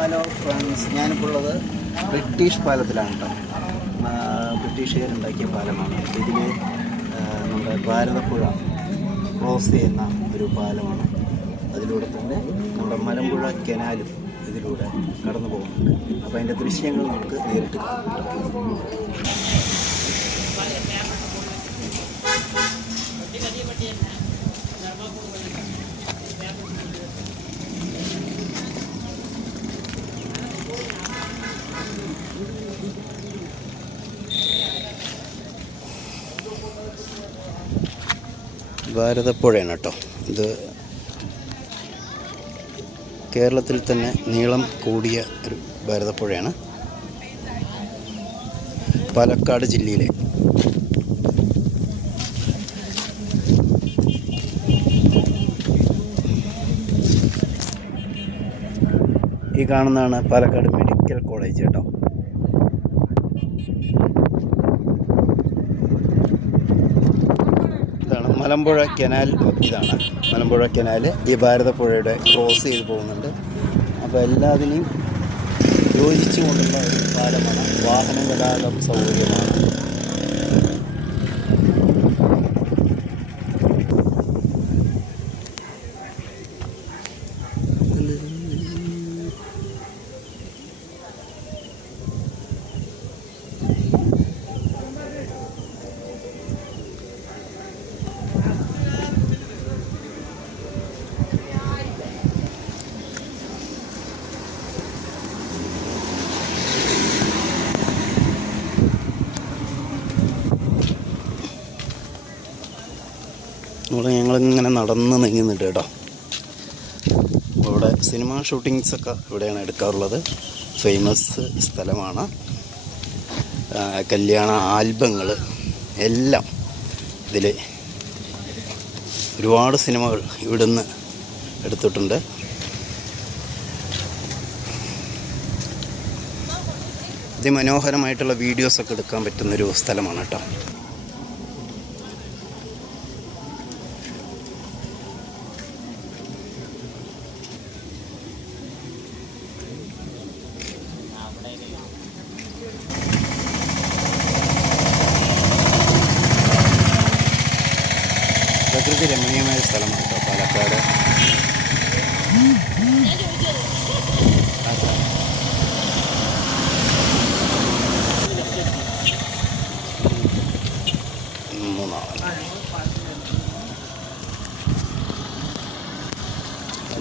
Hello friends, ഞാനിപ്പോൾ British പാലത്തിലാണ് കേട്ടോ. ബ്രിട്ടീഷുകാരുണ്ടാക്കിയ പാലമാണ്. ഇതിൽ നമ്മുടെ ഭാരതപ്പുഴ ക്രോസ് ചെയ്യുന്ന ഒരു പാലമാണ്. അതിലൂടെ തന്നെ നമ്മുടെ മലമ്പുഴ കനാലും ഇതിലൂടെ കടന്നു പോകുന്നുണ്ട്. അപ്പോൾ അതിൻ്റെ ദൃശ്യങ്ങൾ നമുക്ക് നേരിട്ട് കാണാം. ഭാരതപ്പുഴയാണ് കേട്ടോ. ഇത് കേരളത്തിൽ തന്നെ നീളം കൂടിയ ഒരു ഭാരതപ്പുഴയാണ്. പാലക്കാട് ജില്ലയിലെ ഈ കാണുന്നതാണ് പാലക്കാട് മെഡിക്കൽ കോളേജ് കേട്ടോ. ഇതാണ് മലമ്പുഴ കനാൽ. ഇതാണ് മലമ്പുഴ കനാൽ. ഈ ഭാരതപ്പുഴയുടെ ക്രോസ് ചെയ്ത് പോകുന്നുണ്ട്. അപ്പോൾ എല്ലാത്തിനെയും യോജിച്ചുകൊണ്ടുള്ള ഒരു പാലമാണ്. വാഹന ഗതാഗതം സൗകര്യമാണ്. ഞങ്ങളിങ്ങനെ നടന്ന് നീങ്ങുന്നുണ്ട് കേട്ടോ. ഇവിടെ സിനിമ ഷൂട്ടിങ്സൊക്കെ ഇവിടെയാണ് എടുക്കാറുള്ളത്. ഫേമസ് സ്ഥലമാണ്. കല്യാണ ആൽബങ്ങൾ എല്ലാം ഇതിൽ ഒരുപാട് സിനിമകൾ ഇവിടുന്ന് എടുത്തിട്ടുണ്ട്. അതിമനോഹരമായിട്ടുള്ള വീഡിയോസൊക്കെ എടുക്കാൻ പറ്റുന്നൊരു സ്ഥലമാണ് കേട്ടോ. പ്രകൃതി രമണീയമായ സ്ഥലമാണ് കേട്ടോ പാലക്കാട്.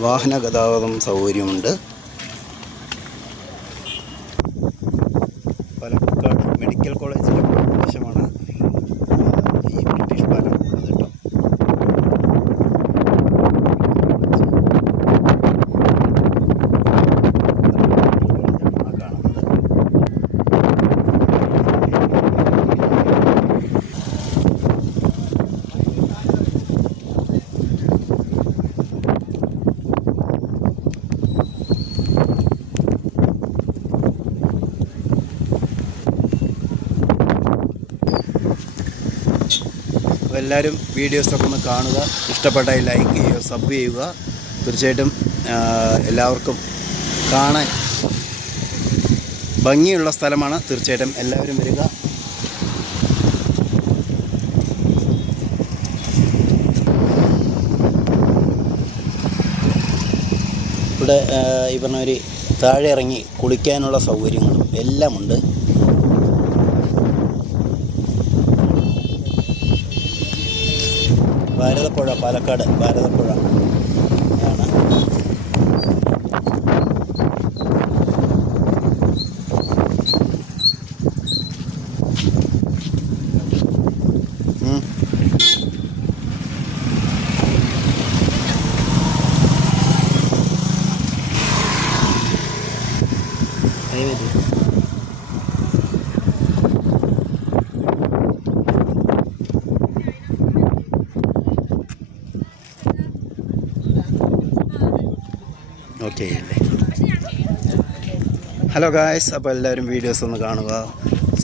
വാഹന ഗതാഗതം സൗകര്യമുണ്ട്. പാലക്കാട് മെഡിക്കൽ കോളേജിൻ്റെ പ്രദേശമാണ് ഈ ബ്രിട്ടീഷ് പാലം ഉള്ളത് കേട്ടോ. എല്ലാവരും വീഡിയോസൊക്കെ ഒന്ന് കാണുക. ഇഷ്ടപ്പെട്ടാൽ ലൈക്ക് ചെയ്യുക, സബ് ചെയ്യുക. തീർച്ചയായിട്ടും എല്ലാവർക്കും കാണാൻ ഭംഗിയുള്ള സ്ഥലമാണ്. തീർച്ചയായിട്ടും എല്ലാവരും വരിക. ഇവിടെ ഈ പറഞ്ഞ ഒരു താഴെ ഇറങ്ങി കുളിക്കാനുള്ള സൗകര്യങ്ങളും എല്ലാം ഉണ്ട്. ഭാരതപ്പുഴ, പാലക്കാട് ഭാരതപ്പുഴ ആണ്. ഓക്കെ അല്ലേ? ഹലോ ഗായ്സ്, അപ്പോൾ എല്ലാവരും വീഡിയോസ് ഒന്ന് കാണുക.